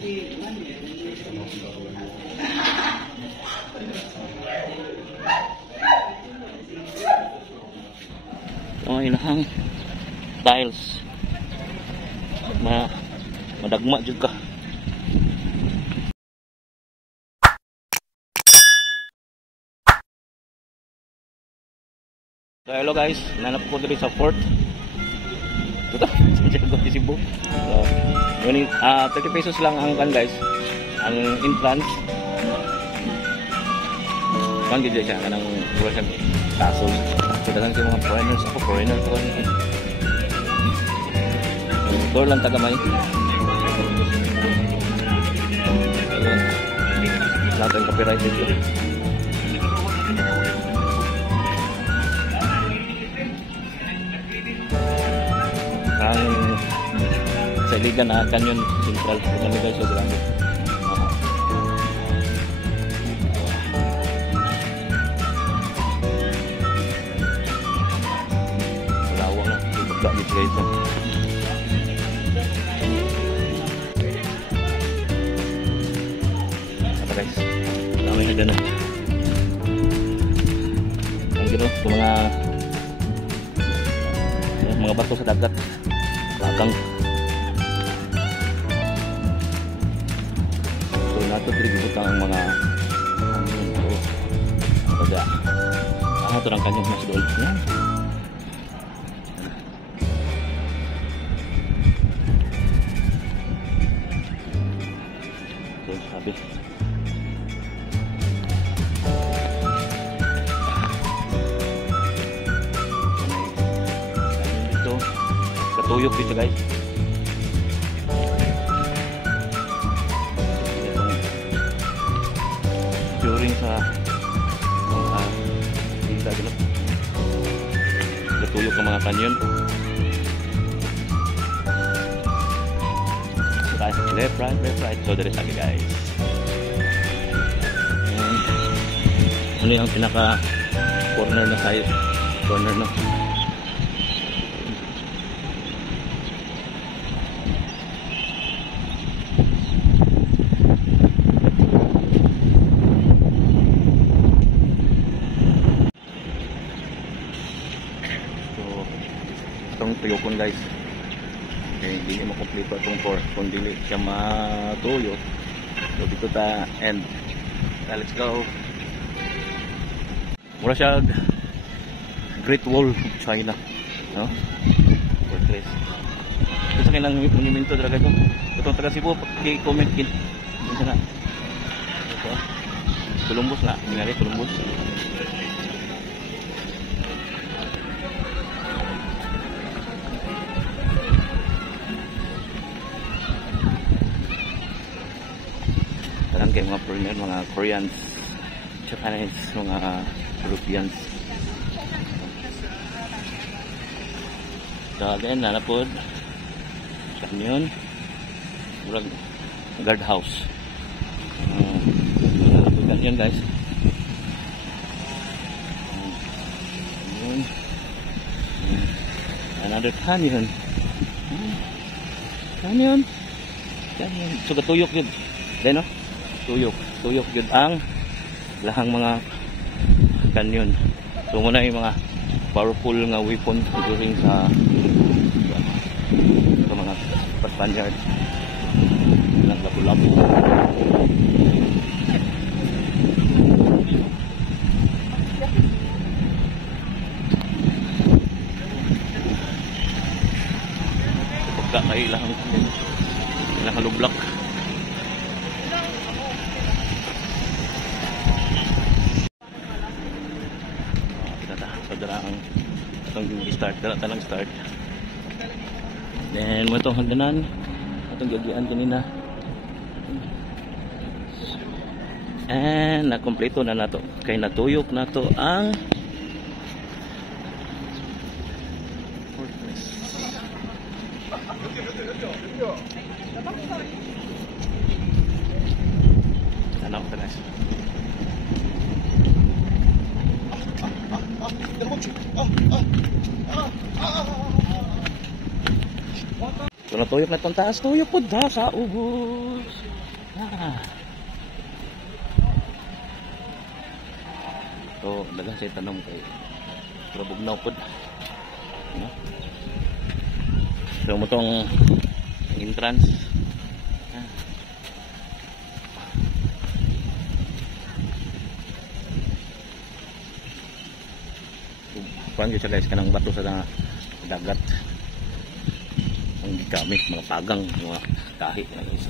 Ang ilahang tiles madagma jud ka. So hello guys, nanap ko diri sa fort. Ito, Santiago de Cebu. So, 30 pesos lang ang kan guys. Ang entrance. Kan gid siya kanang mura siya taso. Kadang sa mga foreigners, ako foreigner ko. Tour lang taga-may. Lahat ang copyright dito. Ang sa Iligan na Canyon Central. Kami guys, so grabe. Malawak na. Ibagda dito guys. Apa guys? Dami na ganun. Ang gino, mga bato sa dagat. Lagang. So nato tributang ang mga pada ito ng kanyang mas doon yan. So sabi dito katuyok dito guys. During sa hindi ganap katuyok ng mga kanyon. Left, right. So there is lagi guys. Ano yung pinaka corner na side? Corner na. Itong tuyokon guys, okay, hindi mo kompleto itong tour kung dili siya matuyo. So dito ta end. Let's go. Mura siya Great Wall of China, no? Fortress. Ito sa kailang monumento talaga ito. Itong taga Cebu, i-comment kin. Ito na. Ito. Columbus na, nangyari Columbus. Kay mga foreigner, mga Koreans, Japanese, mga Europeans. So again, nanapod canyon, murag guard house. Nanapod canyon guys. Another canyon. Canyon. So katuyok yun. Then no? Tuyok yun ang lahang mga kanyon. So muna yung mga powerful nga weapon during sa mga Spaniard. Ilang lapu-lapu. Pagka kayo ilang halublak. Start, talang start. Then mo itong hagdanan, itong gagian kanina. And nakompleto na nato. Kay natuyok na to ang fortress. Ano ka guys? So natuyok na itong taas, tuyok po da sa ubos. So dagang sa tanong kay Trabugnaw po. So mo itong entrance. Kuan gyud siya guys kanang bato sa dagat. Ang gigamit mga pagang mga kahi na guys.